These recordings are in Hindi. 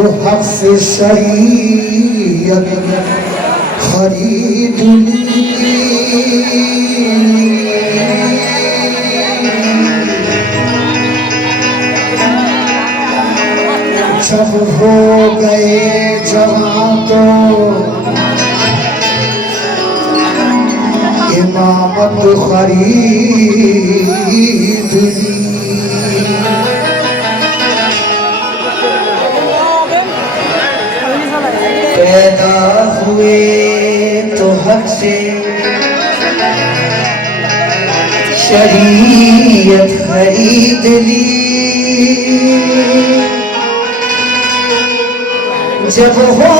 तो हक से शरीयत खरीद ली। जब हो गए जवां तो इमामत खरीद ली। पैदा हुए तो हक से शरीयत खरीद ली। जब हो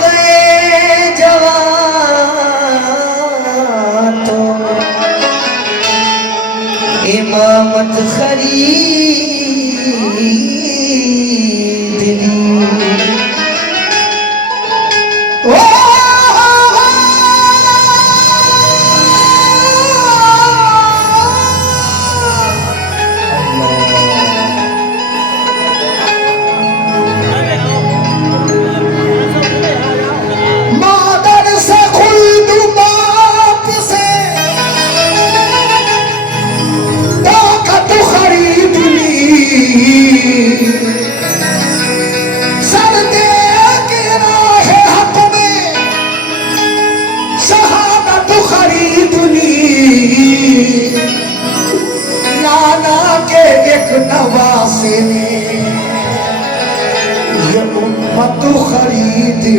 गए जवान तो इमामत खरीद ली। नवासे ने ये उम्मत खरीद ली।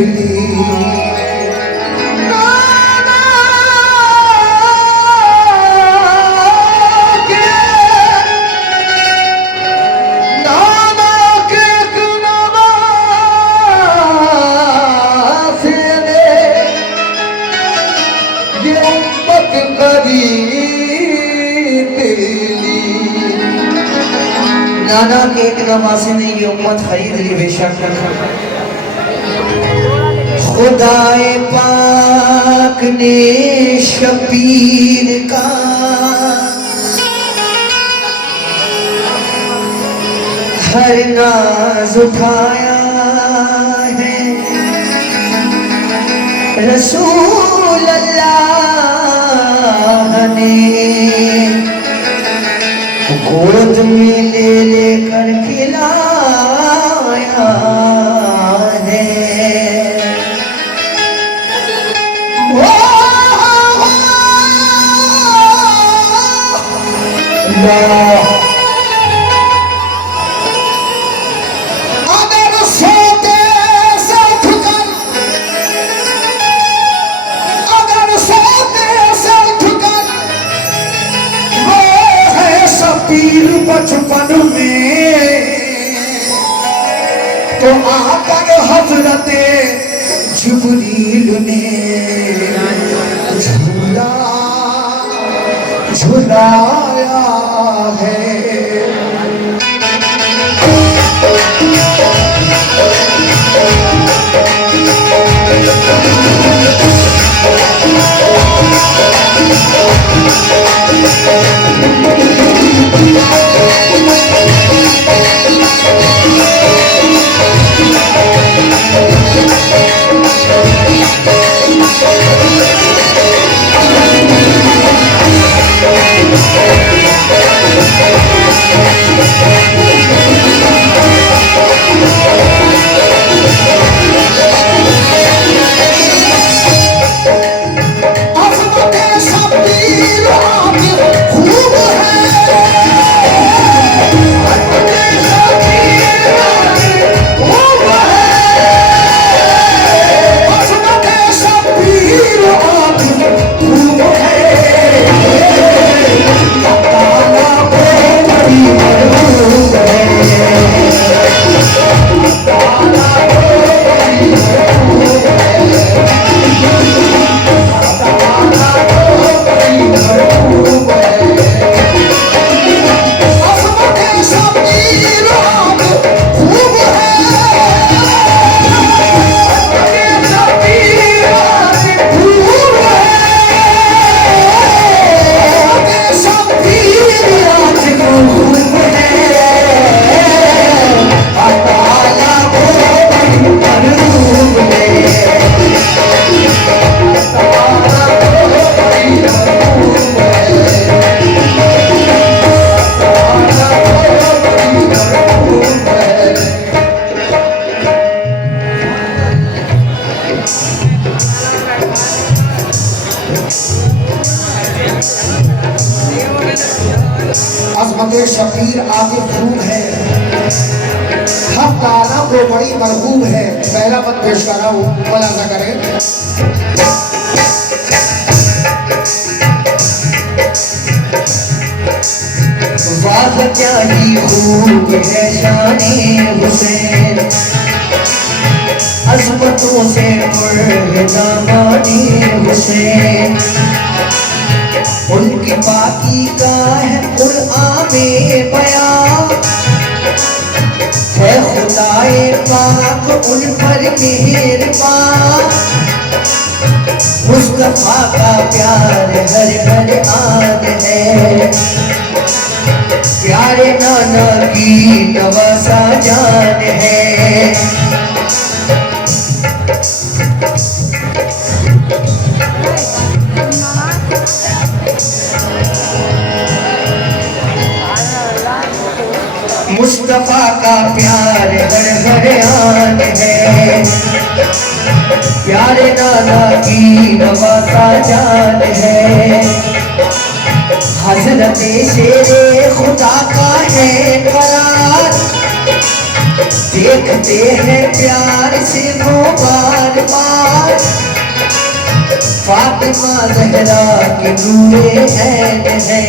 नाना के एक नवासे ने ये उम्मत खरीद ली बेशक। खुदाए पाक ने शबीर का हर नाज उठाया है। रसूल अल्लाह ने गोद में ले लेकर खिलाया है। अगर सोते से उठकर, अगर सोते से उठकर वो है शबीर बचपन में, तो आकर हजरते जिब्रील ने झूला झुलाया है। वो बड़ी मरहूब है। पहला मत पेश कर रहा हूँ, मुलाजा करें। वाह क्या ही खूब है शाने हुसैन, अज़मतों से दामाने हुसैन। उनकी पाकी का है कुरआन में बयां, है खुदाए पाक उन पर मेहरबान। मुस्तफा का प्यार हर हर आन है, प्यारे नाना की नवासा जान है। मुस्तफा का प्यार हर हर आन है, प्यारे नाना की नवासा जान है। हजरत शेरे खुदा का है करार, देखते हैं प्यार से वो बार बार। फातिमा ज़हरा के नूरे ऐन है,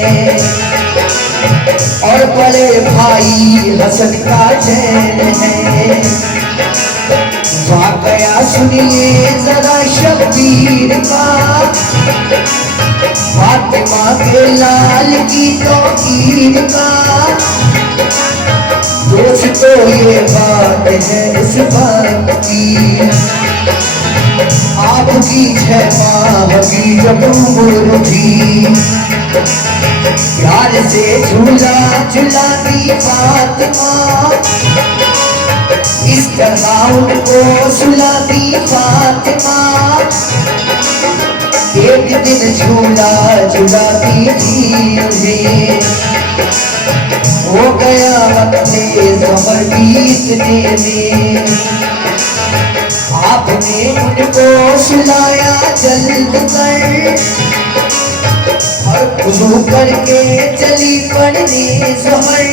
और बड़े भाई हसन का चैन है। वाकया सुनिए जरा शब्बीर का, फातिमा के लाल की तौकीर का। दोस्तों ये बात है इस बात की, आपकी 6 माह की जब उम्र थी, प्यार से झूला झुलाती फातिमा, इस तरह उनको सुलाती फातिमा। एक दिन झूला झुलाती थी उन्हें, हो गया अपने ज़फ़र बीतने में। आपने उनको सुलाया जल्द कर, और वुज़ू करके चली पढ़ने ज़हर।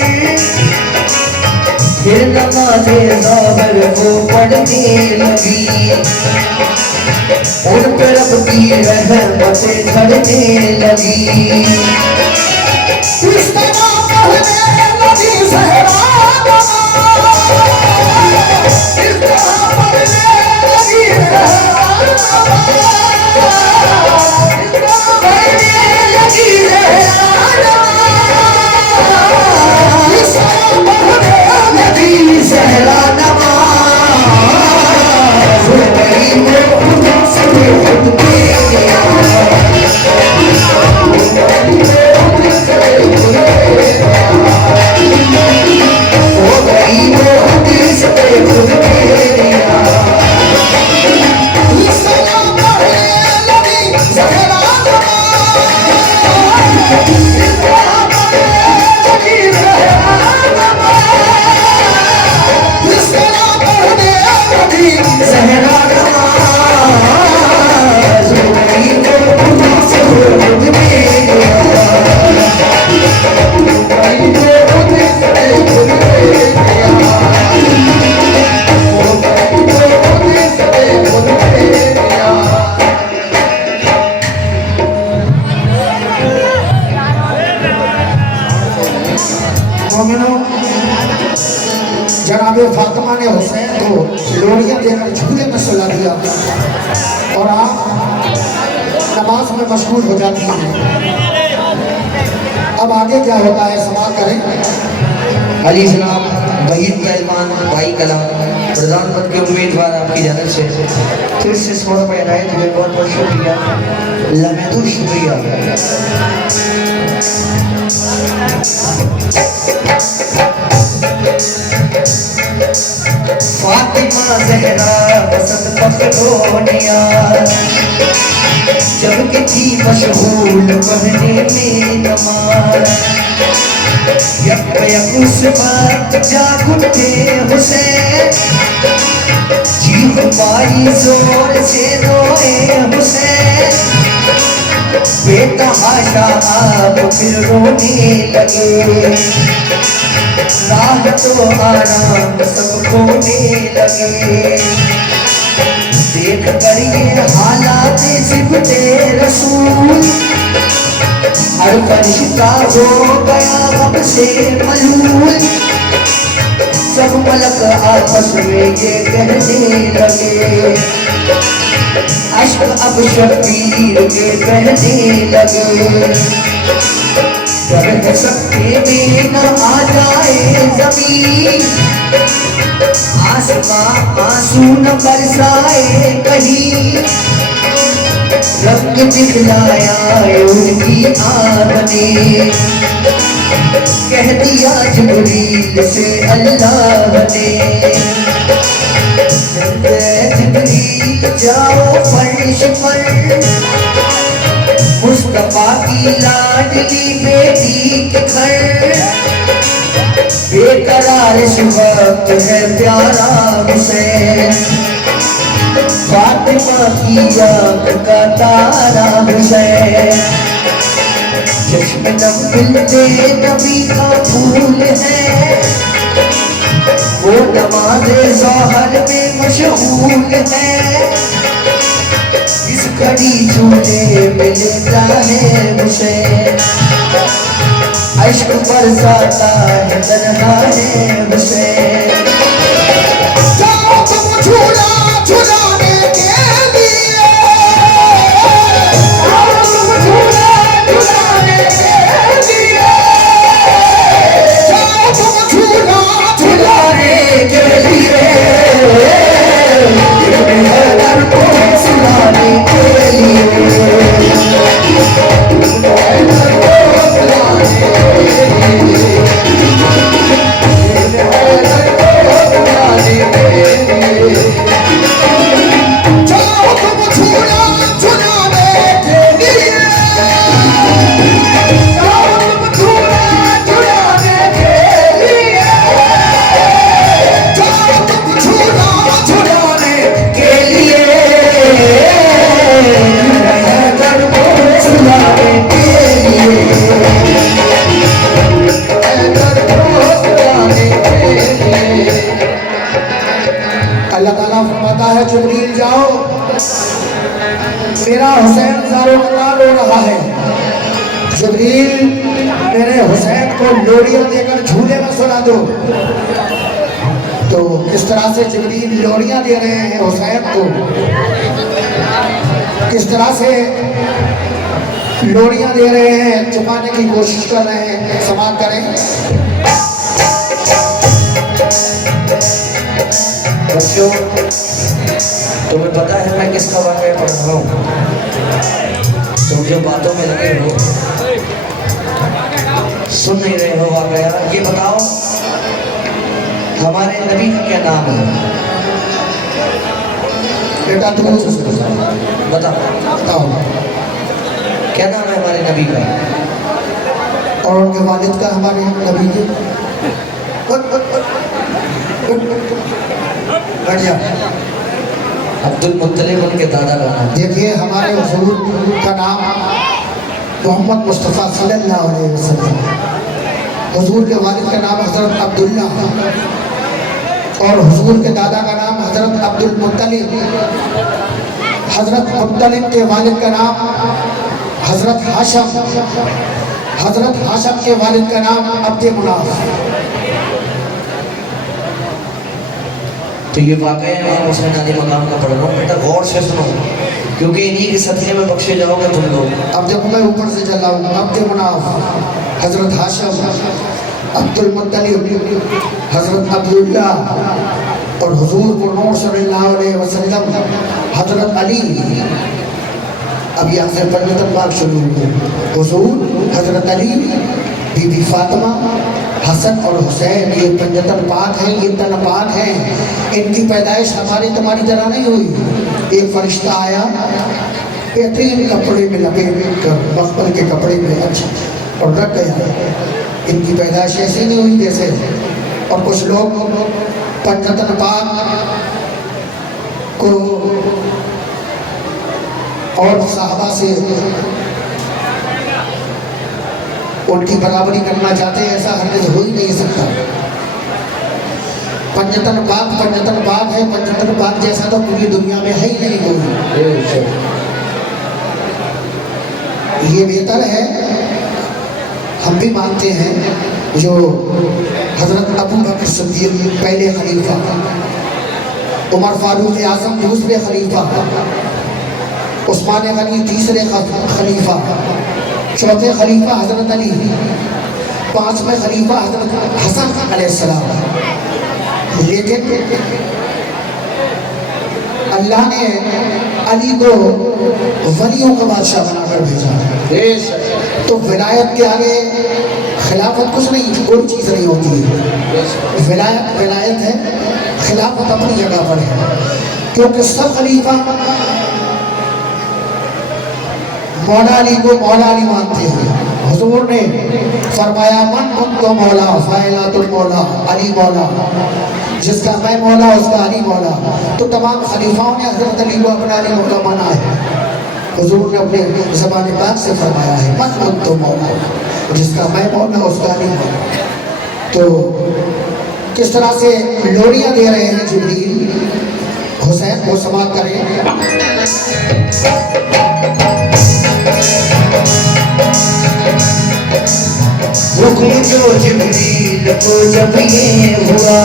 फिर नमाज़े ज़हर वो पढ़ने लगी, उन पर रब की रहमतें झड़ने लगी। इस तरह पढ़ने लगी ज़हरा नमाज़, इस तरह पढ़ने लगी ज़हरा नमाज़, इस तरह पढ़ने लगी ज़हरा नमाज़, इस तरह पढ़ने लगी ज़हरा नमाज़। हो गई वो खुद से खुद के जनाब फातिमा ने हुसैन को लोरियां देकर झूले में सुला दिया, और आप नमाज में मशगूल हो जाती हैं। अब आगे क्या होता है समाप्त करें। अली जनाब वहीद पहलवान भाई कला प्रधानमंत्री के उम्मीदवार आपकी जानब से फिर से इस मौके पर आए थे, बहुत बहुत शुक्रिया, लमहदूद शुक्रिया। फातिमा ज़हरा वसत फखरोनिया, जब की थी मशहूर पढ़ने में नमाज। यक उस वक्त जाग उठे हुसैन, चीख पाई जोर से रोए हुसैन। बेतहाशा आप फिर रोने लगे, राहत तो आराम सब खोने लगे। देख कर ये हालात सिमटे रसूल, हर फरिश्ता हो गया गम से मलूल। सब मलक आपस में ये कहने लगे, अश्क अब शबीर के बहने लगे। दर्द सकते में न आ जाए जमीन, आसमां आंसू न बरसाए कहीं। रब दिखलाया उनकी आँख ने, कह दिया जिब्रील से अल्लाह ने। जिब्रील जाओ फर्श पर, मुस्तफा की लाडली बेटी के घर। बेकरार इस वक्त है प्यारा हुसैन, फातिमा की आँख का तारा हुसैन। चश्मे नम मिलते नबी का फूल है, वो नमाज़े ज़ोहर में मशगूल है। इस घड़ी झूले मिलता है हुसैन, अश्क बरसाता है तन्हा है हुसैन। जाओ तुम झूला झुलाने के लिए, जाओ तुम झूला झुलाने के लिए, जाओ तुम झूला झुलाने के लिए, हैदर को सुनाने के लिए। जाओ तुम झूला झुलाने के लिए, जाओ तुम झूला झुलाने के लिए, जाओ तुम झूला झुलाने के लिए हैदर को सुनाने के लिए, हैदर को सुनाने के लिए। अल्लाह ताला फरमाता है जिब्रील जाओ, मेरा हुसैन ज़ारो कतार रो रहा है। जिब्रील मेरे हुसैन को लोरियां देकर झूले में सुला दो। तो किस तरह से जिब्रील लोरियां दे रहे हैं हुसैन को, किस तरह से लोरियां दे रहे हैं, छुपाने की कोशिश कर रहे हैं। समाप्त करें। बच्चों, तुम्हें पता है मैं किसका वाक़या पढ़ रहा हूँ? तुम जो बातों में लगे हो, सुन नहीं रहे हो वाक़या। ये बताओ हमारे नबी का क्या नाम है? बेटा तुम बताओ क्या नाम है हमारे नबी का? और उनके वालिद का हमारे नबी के बैठ जा। अब्दुल मुत्तलिब उनके दादा का नाम। देखिए हमारे हुजूर का नाम मोहम्मद मुस्तफ़ा सल्लल्लाहु अलैहि वसल्लम, हुजूर के वालिद का नाम हज़रत अब्दुल्ला और हुजूर के दादा का नाम हज़रत अब्दुल मुत्तलिब। हज़रत मुत्तलिब के वालिद का नाम हज़रत हाशम, हज़रत हाशम के वालिद का नाम अब्दे मुनाफ। तो ये वाक़या इमाम हुसैन अली मकाम का पढ़ रहा हूँ। बेटा गौर से सुनो, क्योंकि इन्हीं के सदक़े में बख्शे जाओगे तुम लोग। अब देखो मैं ऊपर से चला हूँ। अब्दे मुनाफ, हज़रत हाशम, अब्दुल मुत्तलिब, हज़रत अब्दुल्ला और हुजूर को नूर सल्लल्लाहु अलैहि वसल्लम हज़रत अली। अब यहाँ से पंजतन बाग शुरू हुई। हुजूर, हज़रत अली, बीबी फातिमा, हसन और हुसैन, ये पंजतन पाक हैं, ये तन पाक हैं। इनकी पैदाइश हमारी तुम्हारी तरह नहीं हुई। एक फरिश्ता आया बेहतरीन कपड़े में लपेट कर, मखमल के कपड़े में अच्छा, और रख गया। इनकी पैदाइश ऐसी नहीं हुई जैसे। और कुछ लोग पंजतन पाक को और साहबा से उनकी बराबरी करना चाहते हैं। ऐसा हरगिज़ हो ही नहीं सकता। पंजतन बाग है। पंजतन बाग जैसा तो पूरी दुनिया में है ही नहीं कोई। ये बेहतर है, हम भी मानते हैं, जो हजरत अबू बकर सिद्दीक पहले खलीफा, उमर फारूक आजम दूसरे खलीफा, उस्मान गनी तीसरे खलीफा, चौथे खलीफा हजरत अली, पांचवें खलीफा हजरत हसन अलैहिस्सलाम। लेकिन अल्लाह ने अली को वलियों का बादशाह बनाकर भेजा। तो विलायत के आगे खिलाफत कुछ नहीं, कोई चीज़ नहीं होती है। विलायत विलायत है, खिलाफत अपनी जगह पर है, क्योंकि सब खलीफा मौला अली को मौला अली मानते हैं। हुजूर ने फरमाया मन कुंतु मौला फाइलातुल मौला अली मौला, जिसका मैं मौला उसका अली मौला। तो तमाम खलीफाओं ने हजरत अली को अपना अली मौला माना है। हुजूर ने अपने ज़बान पाक से फरमाया है मन कुंतु मौला, जिसका मैं मौला उसका अली मौला। तो किस तरह से लोरियां दे रहे हैं जिब्रील हुसैन को समाप्त करें। हुक्म जो जिब्रील को जब ये हुआ,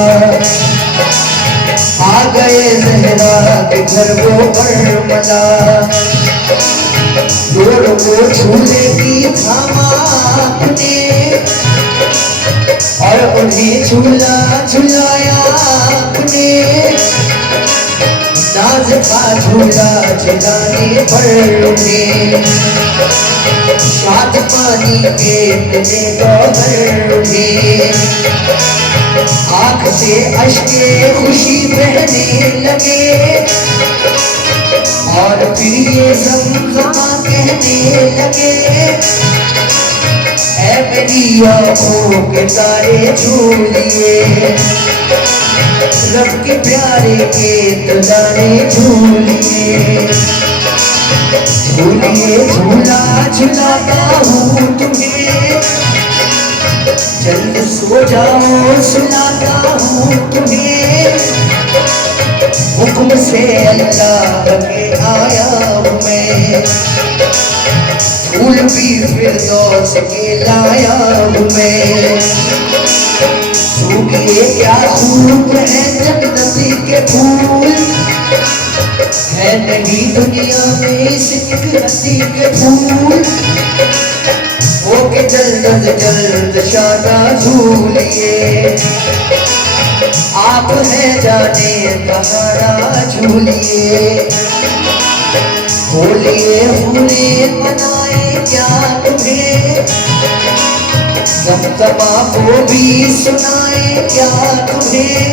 आ गए ज़हरा के घर वो करबला। दूर को झूले की थामा आपने, और उन्हें झूला झुलाया आपने। नाज का झूला झुलाने पर उन्हें, शाद पानी के मिले गौहर उन्हें। आँख से अश्के खुशी बहने लगे, और फिर ये ज़मज़मा कहने लगे, ऐ मेरी आँखों के तारे झूलिए, रब के प्यारे के तुलारे झूलिए। झूलिए झूला झुलाता हूँ तुम्हें, जल्द सो जाओ सुनाता हूँ तुम्हें। हुक्म से अल्लाह के आया हूँ मैं, फूल भी फिरदौस के लाया हूँ मैं। सूखिए क्या खूब है जन्नती के फूल, है नहीं दुनिया में इस निकलती के फूल। होके जल्द जल्द शादा झूलिए, आप है जाने कहारा झूलिए। बोलिए फूले मनाए क्या तुम्हें, ज़मज़मा को भी सुनाए क्या तुम्हें।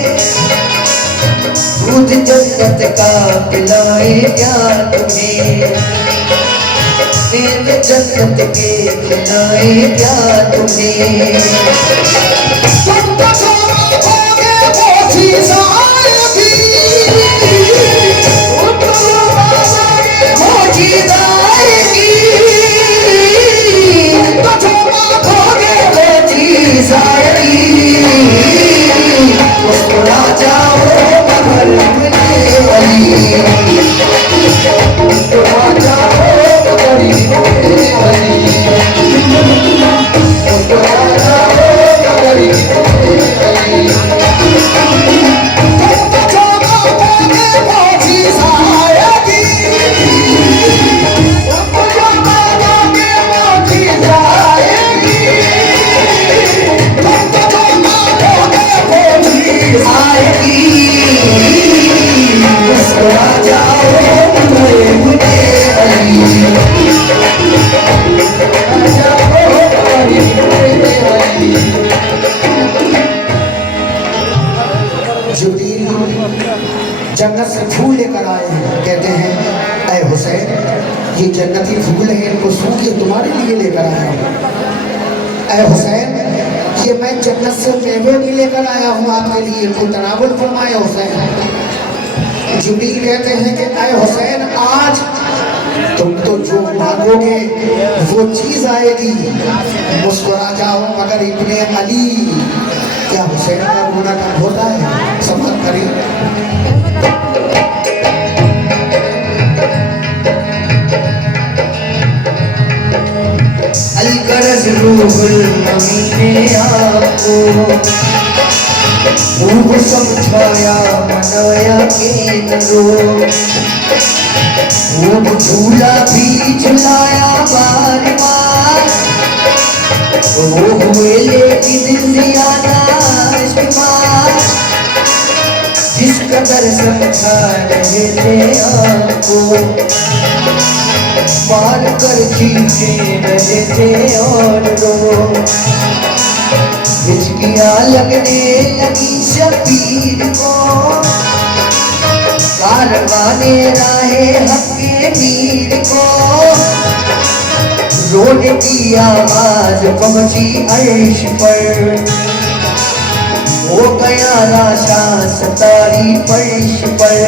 दूध जन्नत का पिलाए क्या तुम्हें, मेरे जन्नत के खिलाए क्या तुम्हें। तुम तो सोओगे वो चीज़ आएगी, तुम तो सोओगे वो चीज़ आएगी, तुम तो सोओगे वो चीज़ आएगी। मुस्कुरा जाओ मगर मिले वही, मुस्कुरा जाओ मगर मिले वही, मुस्कुरा जाओ मगर मिले वही। तुम तो सोओगे वो चीज़ आएगी, तुम तो सोओगे वो चीज़ आएगी, तुम तो सोओगे वो चीज़ आएगी। मुस्कुरा जाओ मगर मिले वही, मुस्कुरा जाओ मगर मिले वही। जिब्रील जन्नत से फूल लेकर आए हैं, कहते हैं ऐ हुसैन ये जन्नती फूल है, इनको सूखे तुम्हारे लिए लेकर आया हूँ। ऐ हुसैन ये मैं जन्नत से मेवे भी लेकर आया हूँ आपके लिए, इनको तनावुल फरमाए हुसैन। जिब्रील कहते हैं कि ऐ हुसैन आज तुम तो जो मांगोगे वो चीज़ आएगी। मुस्कुरा जाओ मगर इब्ने अली, क्या हुसैन का रोना कब होता है? समाप्त करिए। अलगरज रूहुल नमी ने आपको खूब समझाया मनाया के न रो, खूब झूला भी झुलाया बार बार, वो हुए लेकिन ज्यादा इस्तेमाल, जिस कदर समझा रहे थे आपको मार कर जीते रहे थे और रो, हिचकियां लगने लगी शबीर को, कारवाने राहे हक के मीर को, रोने की आवाज पहुंची अर्श पर, हो गया लाशा सतारी फर्श पर,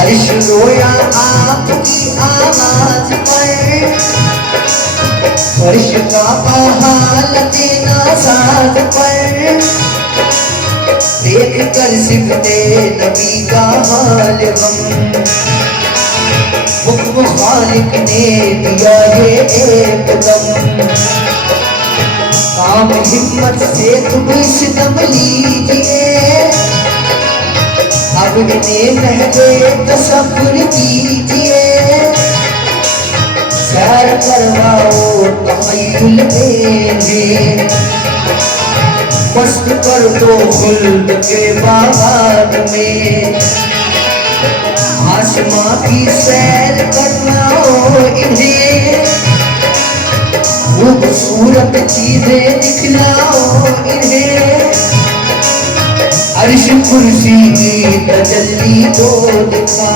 अर्श रोया आपकी आवाज पर, फर्श का हालत नासाज पर, देख कर सिमटे नबी का हाल गम, हुक्म खालिक ने दिया ये एकदम, काम हिम्मत से तुम इस दम लीजिए, अब इन्हें महवे तसब्बुर कीजिए, सैर करवाओ तखय्युल में, मस्त कर दो खुल्द के बागान में, आसमां की सैर करवाओ इन्हें, खूबसूरत चीजें दिखलाओ इन्हें, अर्श कुर्सी की तजल्ली तो दिखा,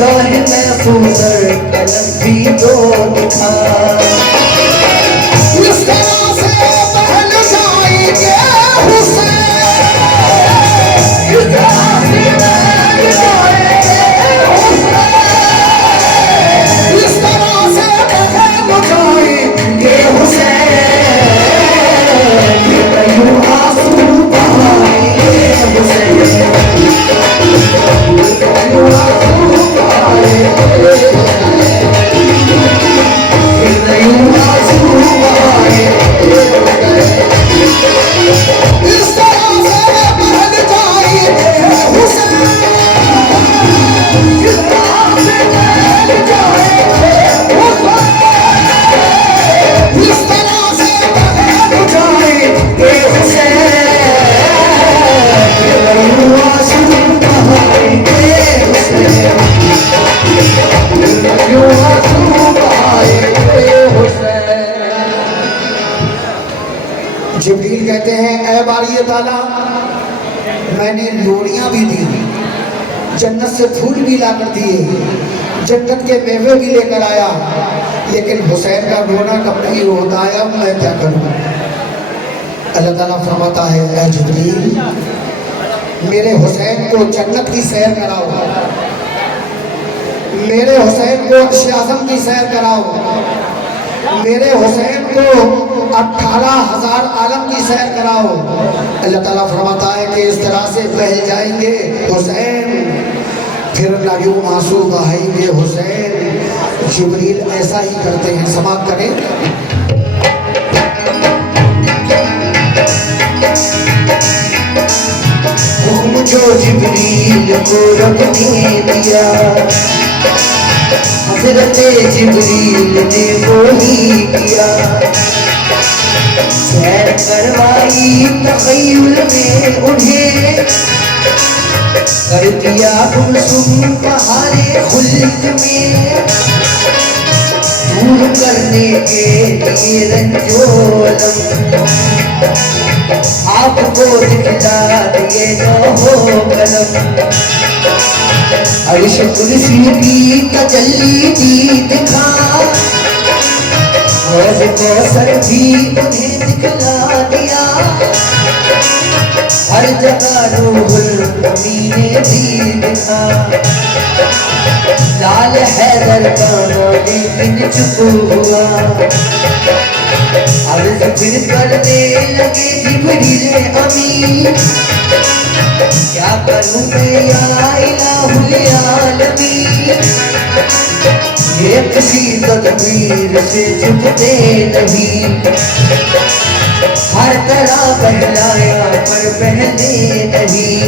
लौह महफूज और कलम भी तो दिखा, इस तरह से बहल जाएंगे हुसैन, इस तरह से बहल जाएंगे हुसैन, इस तरह से बहल जाएंगे हुसैन, यूं आंसू बहाएंगे हुसैन, यूं आंसू बहाएंगे, यूं आंसू बहाएंगे, इस तरह से बहल जाएंगे हुसैन, इस तरह से बहल जाएंगे हुसैन, इस तरह से बहल जाएंगे हुसैन, यूं आंसू बहाएंगे हुसैन, यूं आंसू बहाएंगे हुसैन। जिब्रील कहते हैं, ऐ बारी ताला, मैंने लोरियां भी दी, जन्नत से फूल भी ला कर दिए, जन्नत के मेवे भी लेकर आया, लेकिन हुसैन का रोना कब नहीं होता है, अब मैं क्या करूं? अल्लाह ताला फरमाता है, ऐ जिब्रील, मेरे हुसैन को जन्नत की सैर कराओ, मेरे हुसैन को अर्श आज़म की सैर कराओ, मेरे हुसैन को 18,000 आलम की सैर कराओ। अल्लाह ताला फरमाता है कि इस तरह से बह जाएंगे हुसैन, फिर यूं आंसू बहाएंगे हुसैन। जिब्रील ऐसा ही करते हैं। समाप्त करें। हुक्म जो जिब्रील को रब ने दिया, हज़रत जिब्रील ने वो ही किया। सैर करवाई तख़य्युल में उन्हें, कर दिया गुमसुम पहाड़े खुल्द में, दूर करने के लिए रंजोलम, आपको दिखला दिए न हो कलम। अर्श कुर्सी की तजल्ली दी दिखा, और कौसर भी उन्हें दिखला दिया। हर जगह रूहुल अमीने भी दिखा, लाल हैदर गाना लेकिन चुप हुआ। अर्ज़ फिर करने लगे जिब्रील अमीन, क्या करूं मैं या इलाहुल आलमीन। ये किसी तदबीर से झुकते नहीं, हर तरह बहलाया पर पहले नहीं।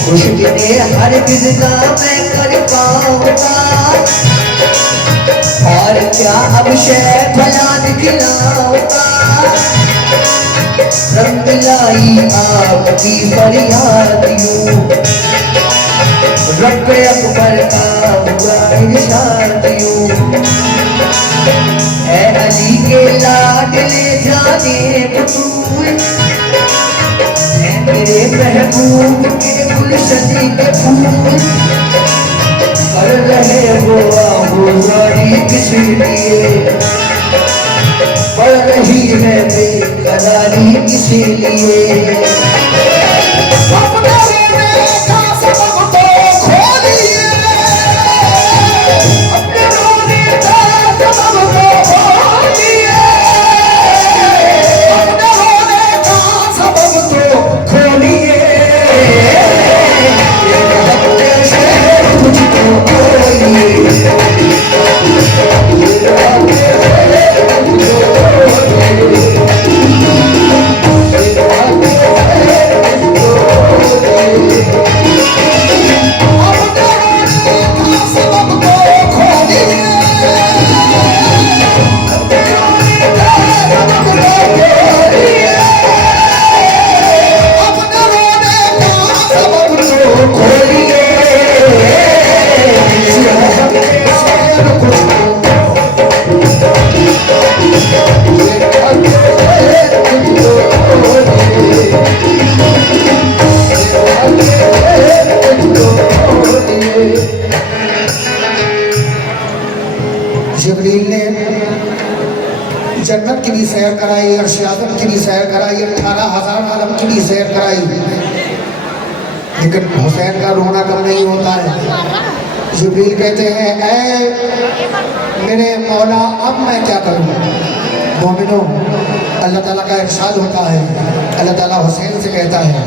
खुश दिने हर बिजला मैं कर पाऊंगा, और क्या अब शय भला दिखलाऊंगा। रंग लाई आपकी फरियाद यूं, रब अकबर का हुआ इरशाद यूं। ऐ अली के लाडले जाने बतूल, ऐ मेरे महबूब के गुलशन के फूल। कर रहे हो आहुजारी किस लिए, पड़ रही है बेकरारी किसी लिए। जिब्रील ने जन्नत की भी सैर कराई, अर्श आज़म की भी सैर कराई, 18,000 आलम की भी सैर कराई, लेकिन हुसैन का रोना कम नहीं होता है। जिब्रील कहते हैं, ऐ मेरे मौला अब मैं क्या करूं। मोमिनो, अल्लाह ताला का इरशाद होता है, अल्लाह ताला हुसैन से कहता है,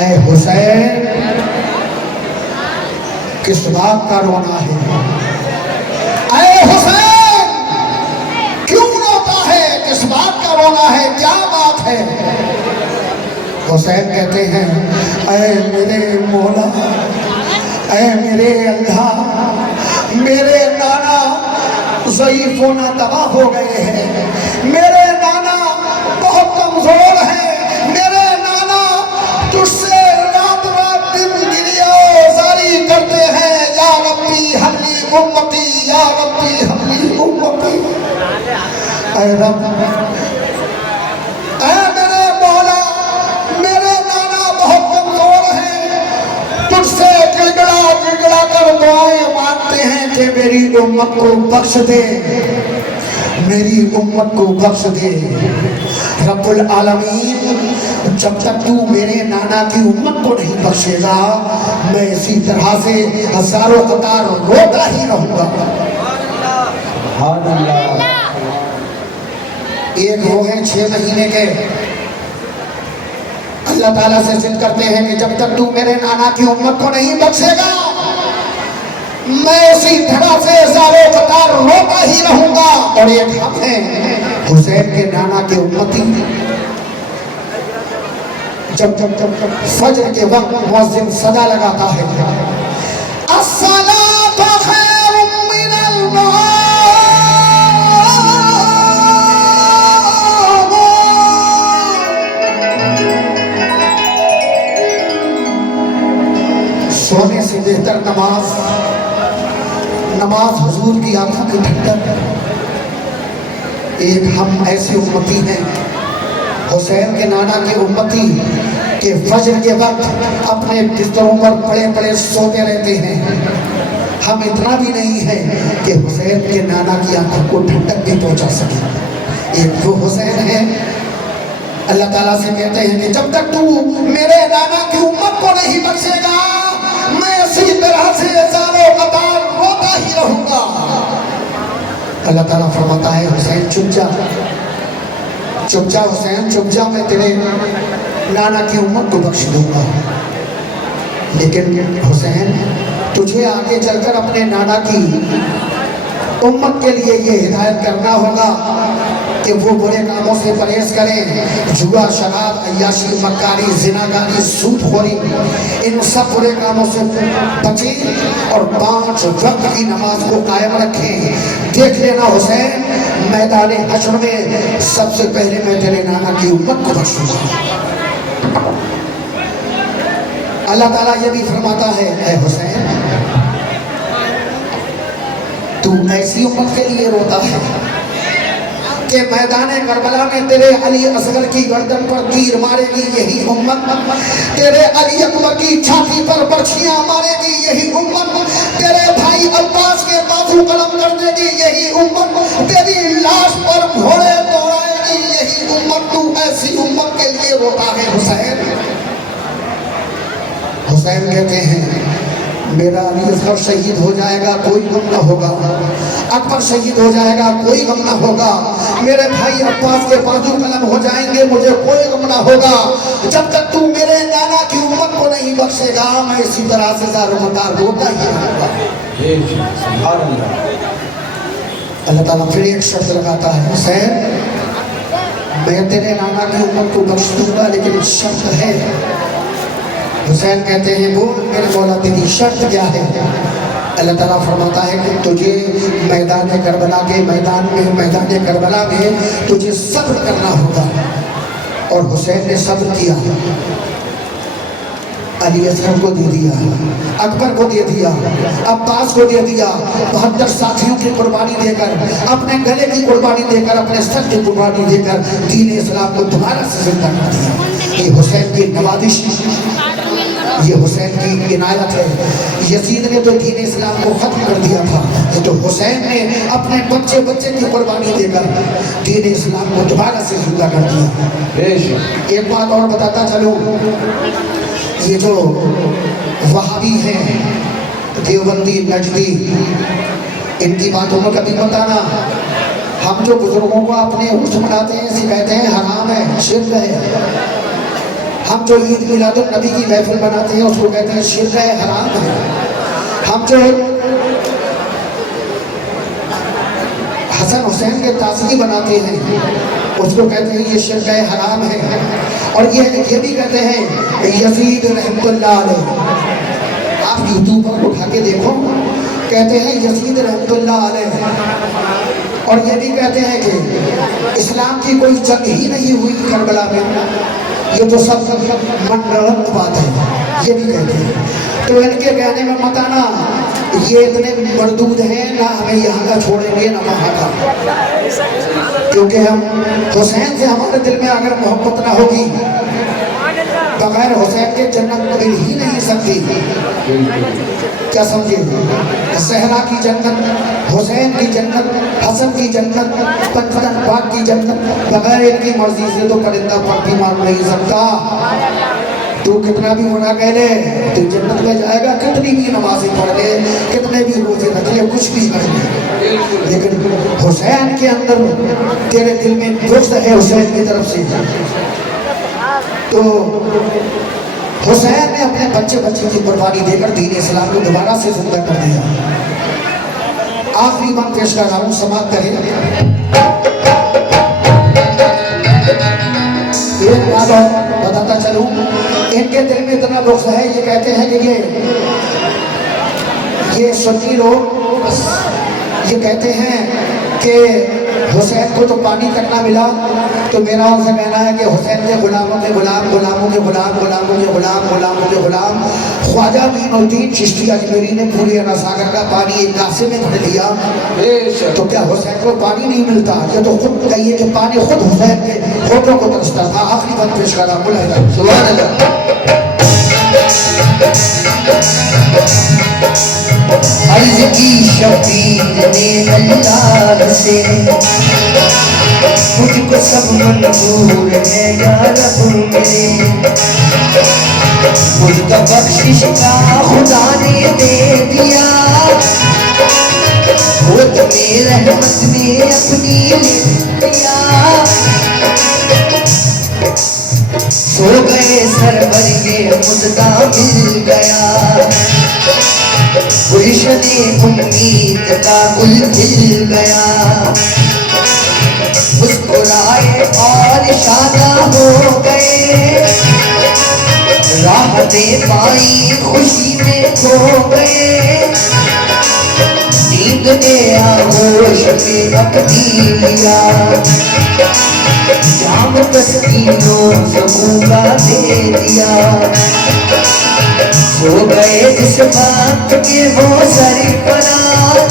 ऐ हुसैन किस बात का रोना है, ऐ हुसैन क्यों रोता है, किस बात का रोना है, क्या बात है। हुसैन कहते हैं, ऐ मेरे मौला, ऐ मेरे अल्लाह, मेरे नाना ज़ईफ़ होना तबाह हो गए हैं, मेरे नाना बहुत कमजोर हैं, मेरे नाना तुझसे रात रात दिन गिरियाज़ारी करते हैं। या रब्बी हबली उम्मती, या रब्बी हबली उम्मती। ऐ रब, ऐ मेरे मौला, मेरे नाना बहुत कमजोर हैं, तुझसे गिड़गिड़ा गिड़गिड़ा कर दुआएं मांगते हैं कि मेरी उम्मत को बख्श दे, मेरी उम्मत को बख्श दे। रब्बुल आलमीन, जब तक तू मेरे नाना की उम्मत को नहीं बख्शेगा, मैं इसी तरह से हजारों कतार रोता ही रहूंगा। एक वो है 6 महीने के, अल्लाह ताला से जिद करते हैं कि जब तक तू मेरे नाना की उम्मत को नहीं बख्शेगा, मैं उसी तरह से हजारों कतार रोता ही रहूंगा। और एक हम है हुसैन के नाना के उम्मती, जब जब जब जब फजर के वक्त मुअज्जिन सदा लगाता है, अस्सलातु खैरुम मिनल नौम, सोने से बेहतर नमाज, नमाज हुजूर की आंखों की ठंडक। एक हम ऐसे उम्मती हैं, हुसैन के नाना के उम्मती, के फजर के वक्त अपने बिस्तरों पर पड़े पड़े सोते रहते हैं। हम इतना भी नहीं है कि हुसैन के नाना की आंखों को ठंडक भी पहुंचा सके। एक वो हुसैन है अल्लाह ताला से कहते हैं कि जब तक तू मेरे नाना की उम्मत को नहीं बख्शेगा, मैं इसी तरह से सालों कतार रोता ही रहूंगा। अल्लाह ताला फरमाता है हुसैन चुप जा, चुप जा हुसैन चुप जा, मैं तेरे नाना की उम्मत को बख्श दूंगा। लेकिन हुसैन तुझे आगे चलकर अपने नाना की उम्मत के लिए ये हिदायत करना होगा कि वो बुरे कामों से परहेज करें। जुआ, शराब, अय्याशी, मक्कारी, जिनागारी, सूदखोरी, इन सब बुरे कामों से बचें और 5 वक्त की नमाज को कायम रखें। देख लेना हुसैन, मैदान हश्र में सबसे पहले मैं तेरे नाना की उम्मत को बख्शूंगा। अल्लाह ताला ये भी फरमाता है, ऐ हुसैन तू ऐसी उम्मत के लिए रोता है कि मैदान करबला में तेरे अली असगर की गर्दन पर तीर मारेगी यही उम्मत, तेरे अली अकबर की छाती पर बर्छियां मारेगी यही उम्मत, तेरे भाई अब्बास के बाजू कलम कर देगी यही उम्मत, तेरी लाश पर घोड़े दौड़ाएगी यही उम्मत। तू ऐसी उम्मत के लिए रोता है हुसैन। हुसैन कहते हैं मेरा अली असगर शहीद हो जाएगा कोई गम न होगा, अकबर शहीद हो जाएगा कोई गम न होगा, मेरे भाई अब्बास के बाजू कलम हो जाएंगे मुझे कोई गम न होगा। जब तक तू मेरे नाना की उम्मत को नहीं बख्शेगा, मैं इसी तरह से ज़ार-ओ-मदार रोता ही रहूंगा। अल्लाह ताला फिर एक शर्त लगाता है, हुसैन मैं तेरे नाना की उम्मत को बख्श दूंगा लेकिन शर्त है। हुसैन कहते हैं बोल मेरे मौला तेरी शर्त क्या है? अल्लाह ताला फरमाता है कि तुझे मैदान करबला में तुझे सब्र करना होगा। और हुसैन ने सब्र किया, अली असगर को दे दिया, अकबर को दे दिया, अब्बास को दे दिया, 72 साथियों की कुर्बानी देकर, अपने गले की कुर्बानी देकर, अपने सर की कुर्बानी देकर दीन इस्लाम को दोबारा से जिंदा कर दिया। ये हुसैन की नवाजिश, ये हुसैन की इनायत है। यजीद ने तो दीन इस्लाम को खत्म कर दिया था, तो हुसैन ने अपने बच्चे की कुर्बानी देकर दीन इस्लाम को दोबारा से जिंदा कर दिया। एक बात और बताता चलूं, ये जो वहाबी हैं, देवबंदी, नजदी, इनकी बातों में कभी बताना। हम जो बुजुर्गों को अपने उर्स मनाते हैं, इसे कहते हैं हराम है, शिर्क है। हम जो ईद मिलादुन नबी की महफिल बनाते हैं उसको कहते हैं शिर्क है, हराम है। हम जो हसन हुसैन के ताज़गी बनाते हैं उसको कहते हैं ये शिर्क है, हराम है। और ये भी कहते हैं यजीद रहमतुल्लाह अलैह, आप यूट्यूब पर उठा के देखो, कहते हैं यजीद रहमतुल्लाह अलैह। और ये भी कहते हैं कि इस्लाम की कोई जंग ही नहीं हुई करबला में, ये तो सब मनगढ़ंत बात है, ये भी कहते हैं। तो इनके कहने में मत आना, ये इतने मरदूद हैं, ना हमें यहाँ का छोड़ेंगे ना वहाँ का, क्योंकि हम हुसैन से हमारे दिल में अगर मोहब्बत ना होगी, बगैर हुसैन के जन्नत मिल ही नहीं सकती। क्या समझे? सहरा की जन्नत, हुसैन की जन्नत, हसन की जन्नत, पंचतन पाक की जन्नत, बगैर इनकी मर्जी से तो परिंदा पड़ती मार नहीं सकता। तू कितना भी होना कह ले, तू जन्नत में जाएगा, कितनी भी नमाज़ें पढ़ ले, कितने भी रोजे रख ले, कुछ भी कर ले, लेकिन हुसैन के अंदर तेरे दिल में दुख है हुसैन की तरफ से, तो हुसैन ने अपने बच्चे की कुर्बानी देकर दीन इस्लाम को दोबारा से जिंदा कर दिया। आखिरी बात पेश कर रहा हूँ, समाप्त करें। एक बात और बताता चलूं, इनके दिल में इतना दुख है, ये कहते हैं कि ये सुन्नी लोग ये कहते हैं कि हुसैन को तो पानी करना मिला, तो मेरा उनसे कहना है कि हुसैन के गुलामों के गुलाम, गुलामों के गुलाम, गुलामों के गुलाम, गुलामों के गुलाम ख्वाजा मोइनुद्दीन चिश्ती अजमेरी ने पूरे अना सागर का पानी एक कासे में भर लिया। तो क्या हुसैन को पानी नहीं मिलता? ये तो खुद कहिए कि पानी खुद हुसैन के होठों को तरसता था। आखिरी बात पेश करा, सुभान अल्लाह। अर्ज़ की शबीर ने अल्लाह से मुझको सब मंजूर है या रब मेरे, मुझको बख्शिश का खुदा ने दे दिया, वो तुम्हें रहमत ने अपनी ले लिया। सो गए सरवर ये मुद्दा मिल गया, गुलशने उम्मीद का गुल खिल गया, मुस्कुराए और शादा हो गए, राहतें पाई खुशी में खो गए, नींद ने आगोश में अपनी लिया, जाम तस्कीनों सबूं का दे दिया। सो गए जिस बात के वो सरफराज,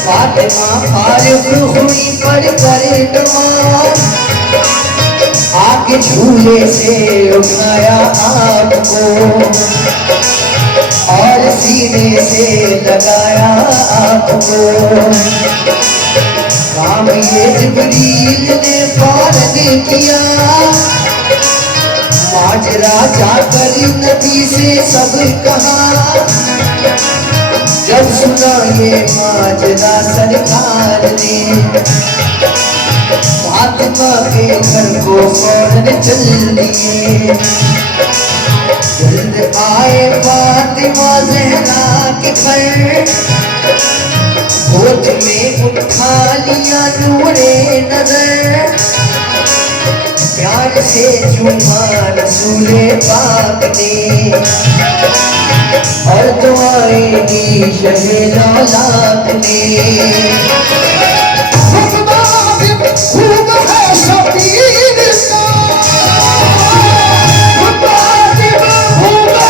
फातिमा फारिग हुई पढ़ कर नमाज, आके झूले से उठाया आपको और सीने से लगाया आपको, काम ये जिब्रील ने फौरन किया, माजरा जाकर नबी से सब कहा, जब सुना ये माजरा सरकार ने, फातिमा के घर को फौरन चल दिए, जल्द आए फातिमा ज़हरा के घर, गोद में उठा लिया नूरे नजर, प्यार से चूमा रसूले पाक ने, और दुआएं दी शहे लौलाक ने। खूब है शबीर का, खूब है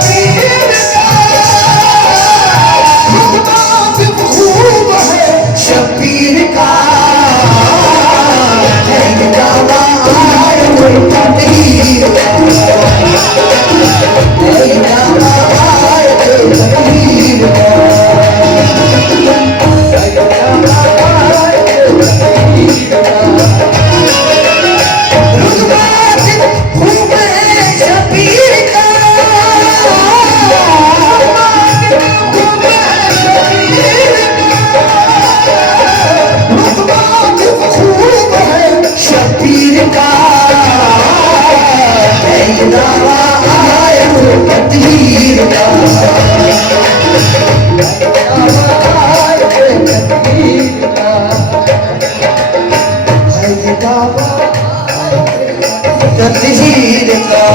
शबीर का, खूब है शबीर का तकदीर का